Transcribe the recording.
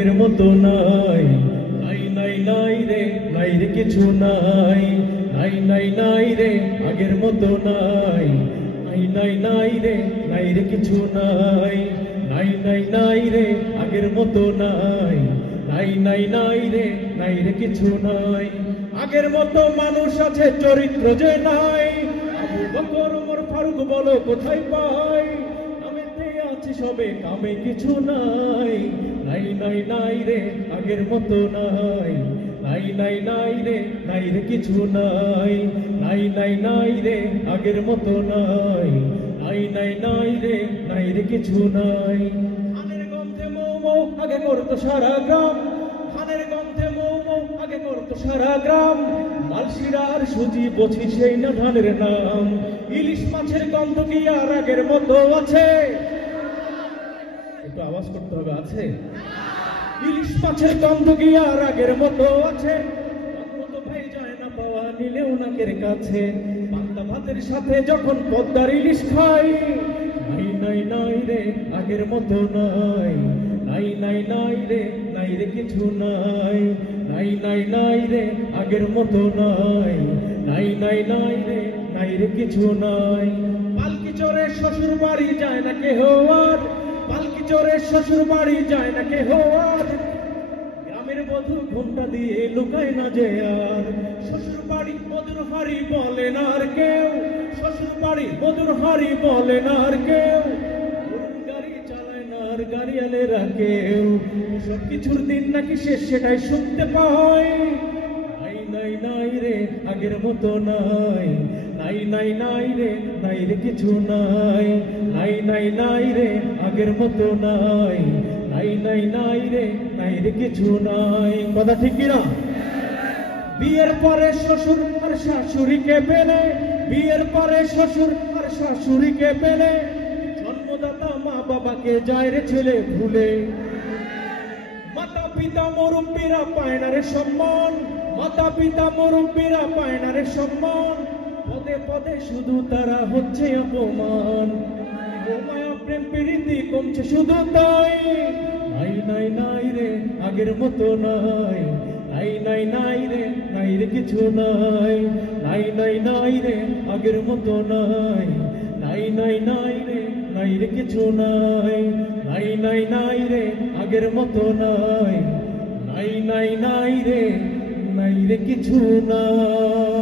আগের মতো নাই। নাই নাই নাই রে, নাই রে কিছু নাই। নাই নাই নাই রে, আগের মতো নাই। নাই নাই নাই রে, নাই রে কিছু নাই। নাই নাই নাই রে, আগের মতো নাই। নাই নাই নাই রে, নাই রে কিছু নাই। আগের মতো মানুষ আছে, চরিত্র যে নাই। আবু বকর ওমর ফারুক বলো কোথায় পাই? নামেতে আছে সবে, কামে কিছু নাই। নাই নাই নাই রে, আগের মতো নাই। নাই নাই নাই রে, নাই রে কিছু নাই। নাই নাই নাই রে, আগের মতো নাই। নাই নাই নাই রে, নাই রে কিছু নাই। ধানের গন্ধে মৌ মৌ আগে করতো সারা গ্রাম। ধানের গন্ধে মৌ মৌ আগে করতো সারা গ্রাম। মালশিরা আর সুজি বছি সেই না ধানের নাম। ইলিশ মাছের গন্ধ কি আর আগের মতো আছে? একটু আওয়াজ করতে হবে, আছে? ইলিশ মাছের গন্ধ কি আর আগের মতো আছে? মতো ভাই যায় না পাওয়া নিলেও নাকের কাছে। পান্তা ভাতের সাথে যখন পদ্মার ইলিশ খাই। নাই নাই নাই রে, আগের মতো নাই। নাই নাই নাই রে, নাই রে কিছু নাই। নাই নাই নাই রে, আগের মতো নাই। নাই নাই নাই রে, নাই রে কিছু নাই। পালকি চড়ে শ্বশুর বাড়ি যায় না কেহ আর। পালকি চড়ে শ্বশুর বাড়ি যায় না কেহ আর। গ্রামের বধূ ঘোমটা দিয়ে লুকায় না যে আর। শ্বশুর বাড়ি মধুর হাড়ি বলে না আর কেউ। শ্বশুর বাড়ি মধুর হাড়ি বলে না আর কেউ। গাড়ি চালায় না আর গাড়িয়ালেরা কেউ। সব কিছুর দিন নাকি শেষ, সেটাই শুনতে পাই। নাই নাই নাই রে, আগের মতো নাই। নাই নাই নাই রে, নাই রে কিছু নাই। নাই নাই নাই রে, আগের মতো নাই। নাই নাই নাই রে, নাই রে কিছু নাই। কথা ঠিক কিনা? বিয়ের পরে শ্বশুর আর শাশুড়িকে পেলে। বিয়ের পরে শ্বশুর আর শাশুড়িকে পেলে। জন্মদাতা মা বাবাকে যায় রে ছেলে ভুলে। মাতা পিতা মুরব্বীরা পায় না রে সম্মান। মাতা পিতা মুরব্বীরা পায় না রে সম্মান। পদে পদে শুধু তারা হচ্ছে অপমান। ও মায়া প্রেম প্রীতি কমছে শুধু তাই। নাই নাই নাই রে, আগের মতো নাই। নাই নাই নাই রে, নাই রে কিছু নাই। নাই নাই নাই রে, আগের মতো নাই। নাই নাই নাই রে, নাই রে কিছু নাই। নাই নাই নাই রে, আগের মতো নাই। নাই নাই নাই রে, নাই রে কিছু নাই।